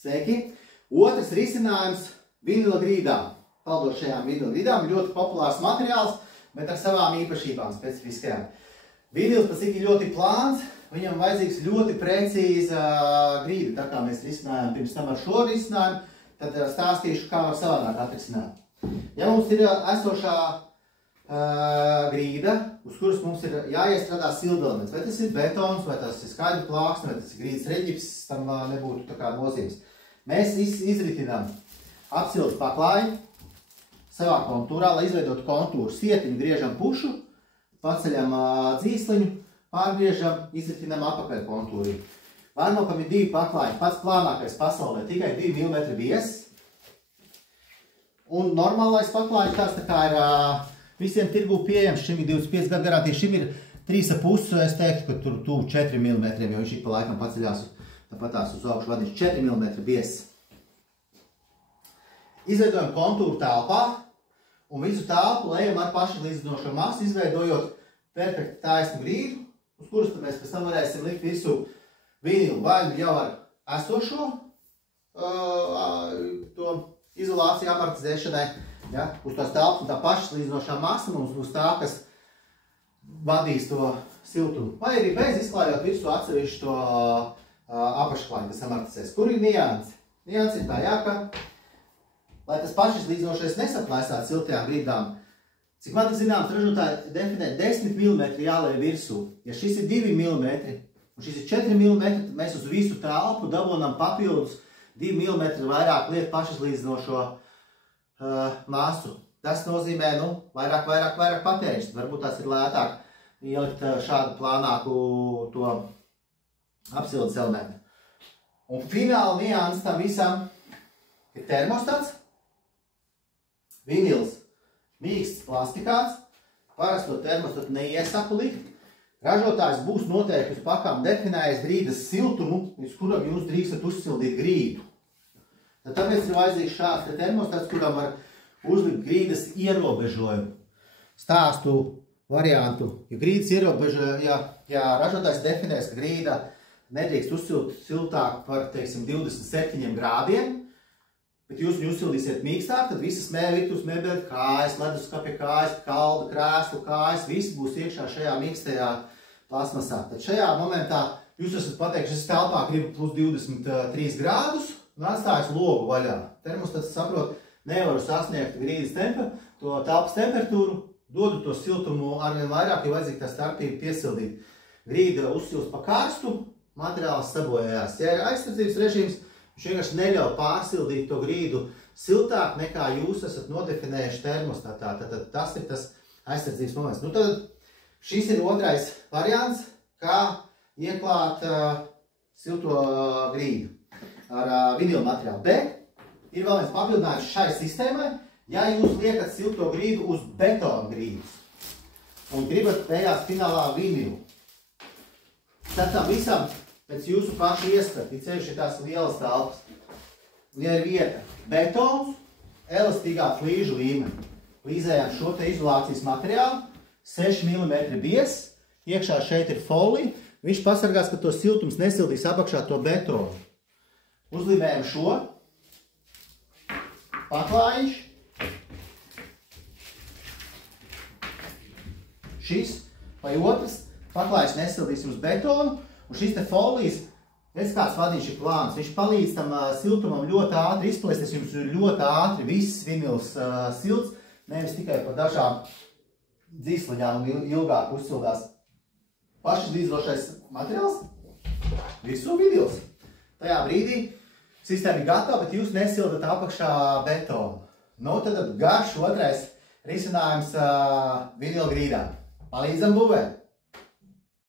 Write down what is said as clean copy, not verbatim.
Sveiki! Otrs risinājums vinila grīdām. Peldošajām vinila grīdām ir ļoti populārs materiāls, bet ar savām īpašībām specifiskajām. Vinils pats ir ļoti plāns, viņam vajadzīgs ļoti precīza grīda. Tā kā mēs risinājām pirms tam ar šo risinājumu, tad stāstīšu, kā var savādāk atrisināt. Ja mums ir esošā grīda, uz kuras mums ir jāiestrādā sildelements, vai tas ir betons, vai tas ir skaidra plāksne, vai tas ir grīdas reģips, tam nebūtu tā kā nozīmes. Mēs izritinām apsildes paklāju savā kontūrā, lai izveidotu kontūru. Stietiņu griežam pušu, paceļam dzīsliņu, pārgriežam, izritinām apakaļ kontūrī. Varmokam ir 2 paklāji, pats plānākais pasaulē, tikai 2 mm biezs. Un normālais paklājs tāds tā kā ir visiem tirgū pieejams, šim ir 25 gadu garantija, šim ir 3,5, es teiktu, ka tur tuvu 4 mm, jo viņš ik pa laikam paceļās tāpatās uz augšu vadiņš 4 mm biezs. Izveidojam kontūru telpā un visu telpu lejam ar pašlīdzinošo masu, izveidojot perfekti taisnu grīdu, uz kuras mēs pēc tam varēsim likt virsū vinilu vai jau ar esošo to izolāciju amortizēšanai, ja, uz tās telpas un tā pašlīdzinošā masa mums būs tā, kas vadīs to siltumu. Vai arī bez izklājot virsū atsevišķu to apakšklāju, kas amortizēs. Kur ir nianse? Nianse ir tā, jā, ka lai tas pašlīdzinošais nesaplēsāt siltajām grīdām, cik man ir zināms, ražotāji definē 10 mm jālej virsū. Ja šis ir 2 mm un šis ir 4 mm, tad mēs uz visu telpu dabonam papildus 2 mm vairāk liet pašlīdzinošo masu. Tas nozīmē, vairāk patēriņš. Varbūt tās ir lētāk ielikt šādu plānāku to apsildes elementu. Un fināli nianses tam visam ir termostats. Vinils mīksts plastikāts, parasto termostatu neiesaku likt. Ražotājs būs noteikti uz pakām definējis grīdas siltumu, līdz kuram jūs drīkstat uzsildīt grīdu. Tad tāpēc ir vajadzīgs šāds termostats, kuram var uzlikt grīdas ierobežojumu. Stāstu variantu, ja grīdas ierobežojumu, ja ražotājs definēs, ka grīda nedrīkst uzsilt siltāk par, teiksim, 27 grādiem, bet jūs viņu uzsildīsiet mīkstāk, tad visas virtuves mēbeļu kājas, leduskapja kājas, kalda, krēslu kājas, viss būs iekšā šajā mīkstajā plasmasā. Tad šajā momentā jūs esat pateikuši, es telpā gribu plus 23 grādus un atstājis logu vaļā. Termostats saprot, nevaru sasniegt grīdas to telpas temperatūru, dodu to siltumu arvien vairāk, jo vajadzīgi tā starpība piesildīt. Grīda uzsilst pa karstu, materiāls sabojājās. Ja ir aizsardzības režīms, viņš vienkārši neļauj pārsildīt to grīdu siltāk, nekā jūs esat nodefinējuši termostatā. Tad tas ir tas aizsardzības moments. Tad šis ir otrais variants, kā ieklāt silto grīdu ar vinilu materiālu. Bet ir vēl viens papildinājums šai sistēmai, ja jūs liekat silto grīdu uz betona grīdas un gribat beigās finālā vinilu. Tad tam visam pēc jūsu pašu ieskata, ceļš ir tās lielas telpas. Ja ir vieta betons, elastīgā flīžu līmeni. Līzējām šo te izolācijas materiālu, 6 mm biezs, iekšā šeit ir folija, viņš pasargās, ka to siltums nesildīs apakšā to betonu. Uzlīmējam šo paklājiņš. Šis vai otrs paklājs nesildīs jums betonu. Un šis te folijas, redz kāds vadiņš ir plāns, viņš palīdz tam siltumam ļoti ātri izplēsties, jums ir ļoti ātri viss vinils silts, nevis tikai par dažām dzīsliņām un ilgāk uzsildās. Pašlīdzinošais materiāls, visu vinils. Tajā brīdī sistēma ir gatava, bet jūs nesildat apakšā betonu. Tad garš otrais risinājums vinila grīdām. Palīdzam būvēt!